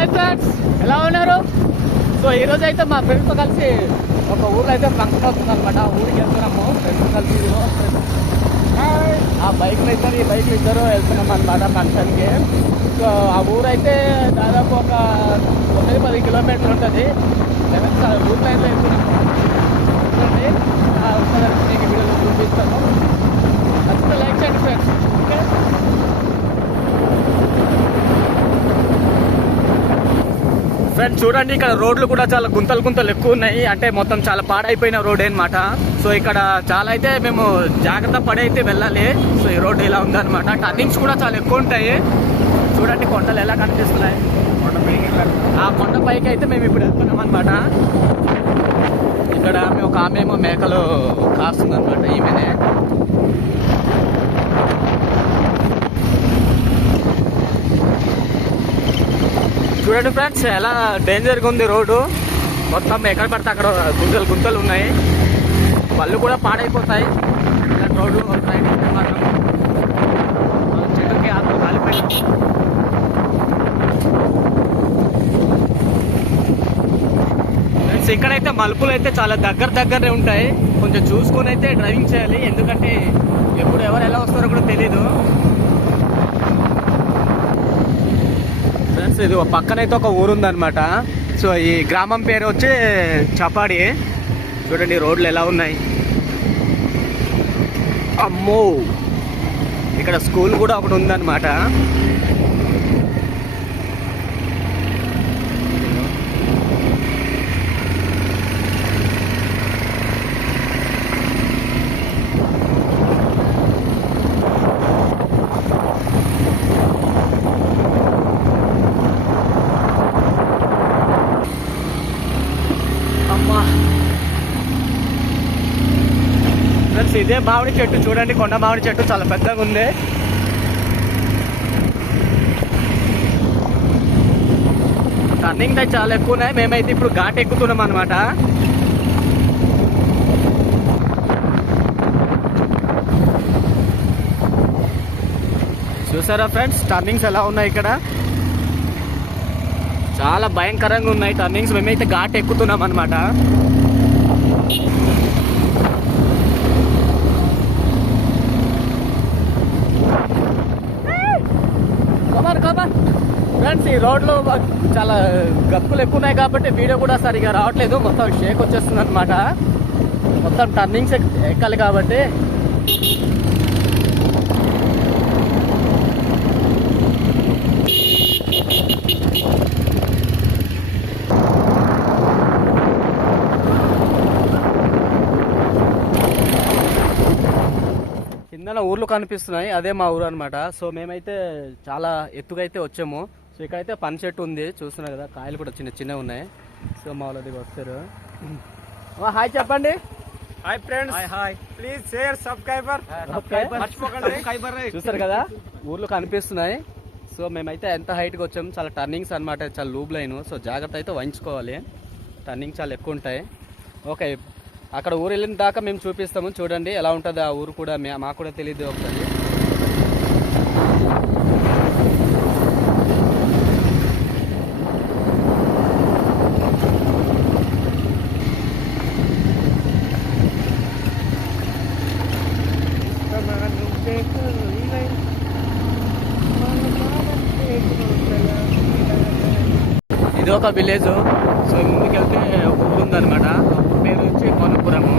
Hi friends, ఎలా ఉన్నారు? So ఈరోజు అయితే మా ఫ్రెండ్స్తో కలిసి ఒక ఊర్లో అయితే ఫంక్షన్ అవుతుంది అనమాట. ఊరికి వెళ్తున్నాము ఫ్రెండ్స్తో కలిసి. ఆ బైక్లో ఇద్దరు వెళ్తున్నాం అనమాట ఫంక్షన్కి. సో ఆ ఊరు అయితే దాదాపు ఒక 9-10 కిలోమీటర్లు ఉంటుంది. ఊర్లో అయితే వెళ్తున్నాము. మీకు వీడియోలో చూపిస్తాను. ఖచ్చితంగా లైక్ చేయండి ఫ్రెండ్స్. ఓకే, ఫ్రెండ్స్ చూడండి, ఇక్కడ రోడ్లు కూడా చాలా గుంతలు ఎక్కువ ఉన్నాయి. అంటే మొత్తం చాలా పాడైపోయిన రోడ్ అనమాట. సో ఇక్కడ చాలా అయితే మేము జాగ్రత్త పడి అయితే వెళ్ళాలి. సో ఈ రోడ్డు ఇలా ఉందన్నమాట. టర్నింగ్స్ కూడా చాలా ఎక్కువ ఉంటాయి. చూడండి కొండలు ఎలా కనిపిస్తున్నాయి. ఆ కొండ పైకి అయితే మేము ఇప్పుడు వెళ్తున్నాం అనమాట. ఇక్కడ ఒక ఆమె ఏమో మేకలు కాస్తుంది అనమాట. ఈమెనే చూడండి ఫ్రెండ్స్, ఎలా డేంజర్గా ఉంది రోడ్డు. మొత్తం ఎక్కడ పడితే అక్కడ గుంతలు ఉన్నాయి. పళ్ళు కూడా పాడైపోతాయి ఇలాంటి రోడ్డు మాత్రం. చెట్టుకి ఆత్మ కాలిపోయి. ఫ్రెండ్స్ ఇక్కడైతే మలుపులు అయితే చాలా దగ్గరనే ఉంటాయి. కొంచెం చూసుకొని అయితే డ్రైవింగ్ చేయాలి. ఎందుకంటే ఎప్పుడు ఎవరు ఎలా వస్తారో కూడా తెలీదు. ఫ్రెండ్స్ ఇది పక్కనైతే ఒక ఊరు ఉందన్నమాట. సో ఈ గ్రామం పేరు వచ్చి చపాడి. చూడండి రోడ్లు ఎలా ఉన్నాయి. అమ్మో, ఇక్కడ స్కూల్ కూడా ఒకటి ఉందన్నమాట. ఫ్రెండ్స్ ఇదే మామిడి చెట్టు చూడండి, కొండ మామిడి చెట్టు చాలా పెద్దగా ఉంది. టర్నింగ్ అయితే చాలా ఎక్కువ ఉన్నాయి. మేమైతే ఇప్పుడు ఘాట్ ఎక్కుతున్నాం అనమాట. చూసారా ఫ్రెండ్స్ టర్నింగ్స్ ఎలా ఉన్నాయి. ఇక్కడ చాలా భయంకరంగా ఉన్నాయి టర్నింగ్స్. మేమైతే ఘాట్ ఎక్కుతున్నాం అనమాట. ఫ్రెండ్స్ ఈ రోడ్లు చాలా గప్పులు ఎక్కువ ఉన్నాయి కాబట్టి వీడియో కూడా సరిగా రావట్లేదు. మొత్తం షేక్ వచ్చేస్తుంది అనమాట. మొత్తం టర్నింగ్స్ ఎక్కాలి కాబట్టి. కిందన ఊర్లు కనిపిస్తున్నాయి, అదే మా ఊరు అనమాట. సో మేమైతే చాలా ఎత్తుగా అయితే వచ్చాము. సో ఇక్కడైతే పని చెట్టు ఉంది, చూస్తున్నారు కదా. కాయలు కూడా చిన్న ఉన్నాయి. సో మా వాళ్ళది వస్తారు. హాయ్ చెప్పండి. Hi friends, hi. Please share subscriber. చూస్తారు కదా ఊర్లు కనిపిస్తున్నాయి. సో మేమైతే ఎంత హైట్గా వచ్చాము. చాలా టర్నింగ్స్ అనమాట, చాలా లూబ్ లైన్. సో జాగ్రత్త అయితే వహించుకోవాలి. టర్నింగ్ చాలా ఎక్కువ ఉంటాయి. ఓకే, అక్కడ ఊరు వెళ్ళిన దాకా మేము చూపిస్తాము. చూడండి ఎలా ఉంటుంది ఆ ఊరు కూడా. మాకు కూడా తెలియదు ఒకసారి. ఇది ఒక విలేజ్. సో ముందుకెళ్తే ఒక ఊరు ఉందన్నమాట. పేరు వచ్చి కొనపురము.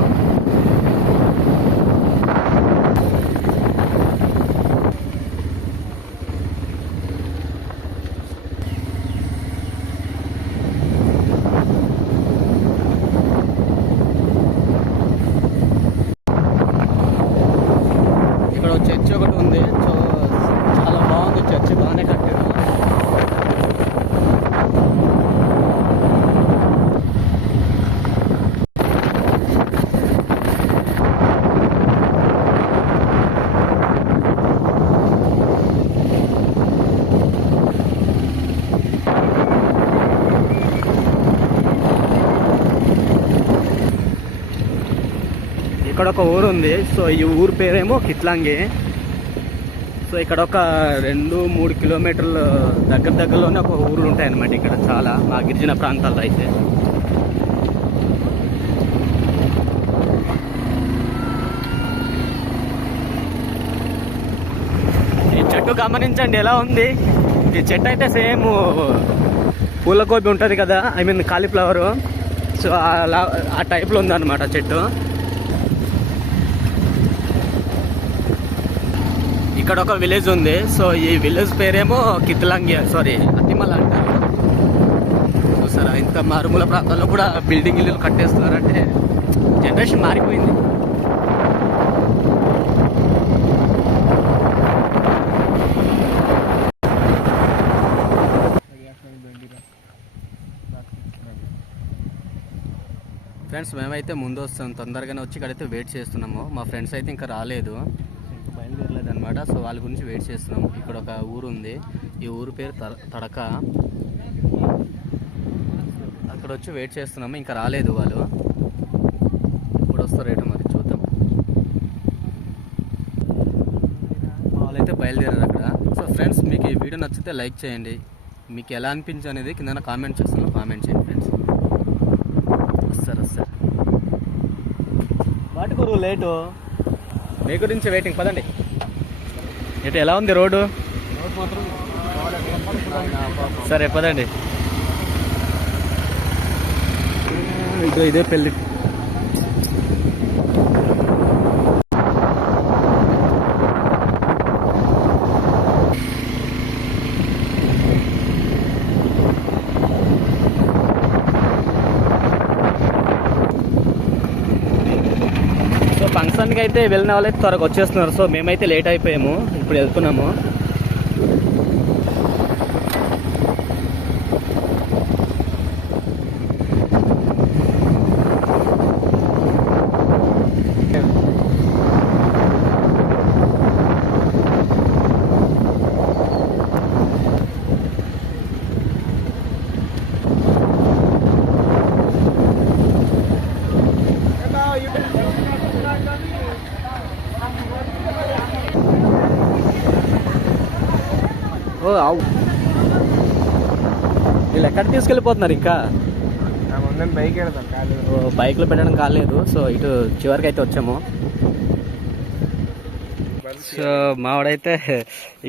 ఇక్కడ చర్చి ఒకటి ఉంది. సో చాలా బాగుంది చర్చి, బాగానే కట్టారు. ఇక్కడ ఒక ఊరు ఉంది. సో ఈ ఊరు పేరేమో కిట్లంగి. సో ఇక్కడ ఒక 2-3 కిలోమీటర్ల దగ్గరలోనే ఒక ఊర్లు ఉంటాయన్నమాట ఇక్కడ చాలా మా గిరిజన ప్రాంతాల్లో అయితే. ఈ చెట్టు గమనించండి ఎలా ఉంది. ఈ చెట్టు అయితే సేమ్ పూలగోబి ఉంటుంది కదా, ఐ మీన్ కాలీఫ్లవరు. సో అలా ఆ టైప్లో ఉందన్నమాట చెట్టు. ఇక్కడ ఒక విలేజ్ ఉంది. సో ఈ విలేజ్ పేరేమో అతిమల అంటారు. చూసారా, ఇంత మారుమూల ప్రాంతాల్లో కూడా బిల్డింగ్ ఇల్లు కట్టేస్తున్నారంటే జనరేషన్ మారిపోయింది. ఫ్రెండ్స్, మేమైతే ముందు వస్తాం, తొందరగానే వచ్చి ఇక్కడైతే వెయిట్ చేస్తున్నాము. మా ఫ్రెండ్స్ అయితే ఇంకా రాలేదు, బయలుదేరలేదు అనమాట. సో వాళ్ళ గురించి వెయిట్ చేస్తున్నాము. ఇక్కడ ఒక ఊరు ఉంది, ఈ ఊరు పేరు తడక. అక్కడ వచ్చి వెయిట్ చేస్తున్నాము, ఇంకా రాలేదు వాళ్ళు. ఇప్పుడు వస్తారేటో మరి చూద్దాం. వాళ్ళైతే బయలుదేరారు అక్కడ. సో ఫ్రెండ్స్, మీకు ఈ వీడియో నచ్చితే లైక్ చేయండి. మీకు ఎలా అనిపించి అనేది కింద కామెంట్ చేస్తున్నాను, కామెంట్ చేయండి ఫ్రెండ్స్. వస్తారు వాటికూరు లేటు, మీ గురించి వెయిటింగ్. పదండి. ఇటు ఎలా ఉంది రోడ్డు? సరే పదండి. ఇదే పెళ్ళి. ఫంక్షన్కి అయితే వెళ్ళిన వాళ్ళైతే త్వరగా వచ్చేస్తున్నారు. సో మేమైతే లేట్ అయిపోయాము, ఇప్పుడు వెళ్తున్నాము. వీళ్ళు ఎక్కడ తీసుకెళ్ళిపోతున్నారు? ఇంకా బైక్లో పెట్టడం కాలేదు. సో ఇటు చివరికి అయితే వచ్చాము. సో మావాడైతే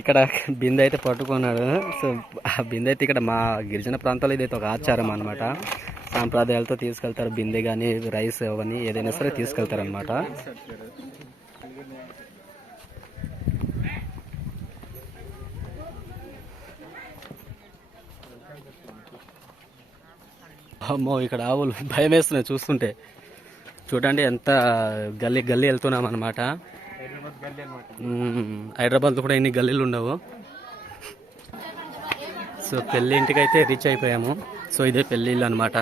ఇక్కడ బిందె అయితే పట్టుకున్నాడు. సో ఆ బిందె అయితే ఇక్కడ మా గిరిజన ప్రాంతాల్లో ఇదైతే ఒక ఆచారం అనమాట. సాంప్రదాయాలతో తీసుకెళ్తారు. బిందె కానీ రైస్ అవన్నీ ఏదైనా సరే తీసుకెళ్తారు అనమాట. అమ్మో, ఇక్కడ ఆవులు భయం వేస్తున్నాయి చూస్తుంటే. చూడండి ఎంత గల్లీ వెళ్తున్నాం అనమాట. హైదరాబాద్లో కూడా ఇన్ని గల్లీలు ఉండవు. సో పెళ్ళి ఇంటికి అయితే రీచ్ అయిపోయాము. సో ఇదే పెళ్ళి ఇల్లు అనమాట.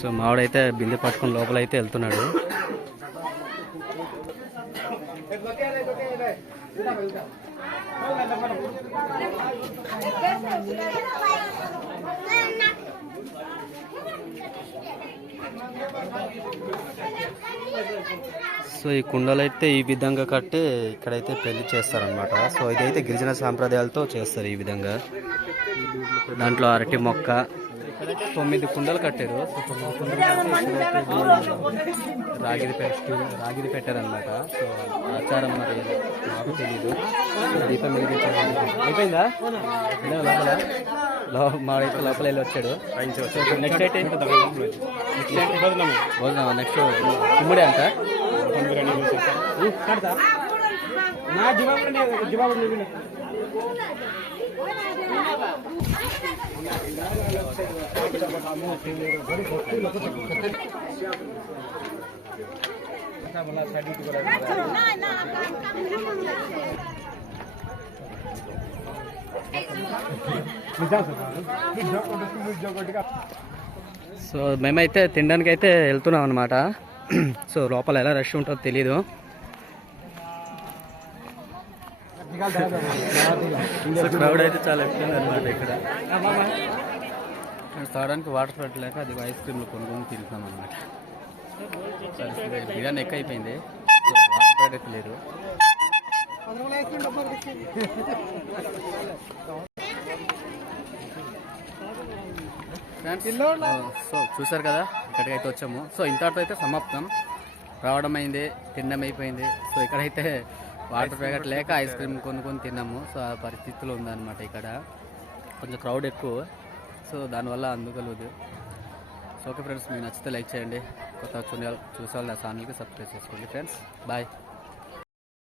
సో మావాడైతే బిందె పట్టుకుని లోపలైతే వెళ్తున్నాడు. సో ఈ కుండలు అయితే ఈ విధంగా కట్టి ఇక్కడైతే పెళ్లి చేస్తారనమాట. సో ఇదైతే గిరిజన సాంప్రదాయాలతో చేస్తారు ఈ విధంగా. దాంట్లో అరటి మొక్క 9 కుండలు కట్టారు. సో 9 కుండలు కట్టి రాగిది పెట్టారనమాట. సో ఆచారం మరి నాకు తెలీదు. దీపం వెలిగించారు. అయిపోయిందా? మాడైతే లోపల వెళ్ళి వచ్చాడు. నెక్స్ట్ అయితే నెక్స్ట్ ఉమ్మడి అంట. సో మేమైతే తినడానికి అయితే వెళ్తున్నాం అనమాట. సో లోపల ఎలా రష్ ఉంటుందో తెలీదు. క్రౌడ్ అయితే చాలా ఎక్కువ అనమాట ఇక్కడ. తాగడానికి వాటర్ పెట్టలేక అది ఐస్ క్రీమ్లు కొనుక్కొని తింటున్నాం అనమాట. బిర్యానీ ఎక్కువ అయిపోయింది. సో వాటర్ ప్యాకెట్ లేదు. సో చూసారు కదా, ఇక్కడికైతే వచ్చాము. సో ఇంతటితో అయితే సమాప్తం. రావడం అయింది, తినడం అయిపోయింది. సో ఇక్కడైతే వాటర్ ప్యాకెట్ లేక ఐస్ క్రీమ్ కొనుక్కొని తిన్నాము. సో ఆ పరిస్థితిలో ఉందన్నమాట. ఇక్కడ కొంచెం క్రౌడ్ ఎక్కువ, సో దానివల్ల అందుకలేదు. సో ఓకే ఫ్రెండ్స్, మీకు నచ్చితే లైక్ చేయండి. కొత్త చూసే వాళ్ళు నా ఛానల్కి సబ్స్క్రైబ్ చేసుకోండి ఫ్రెండ్స్. బాయ్.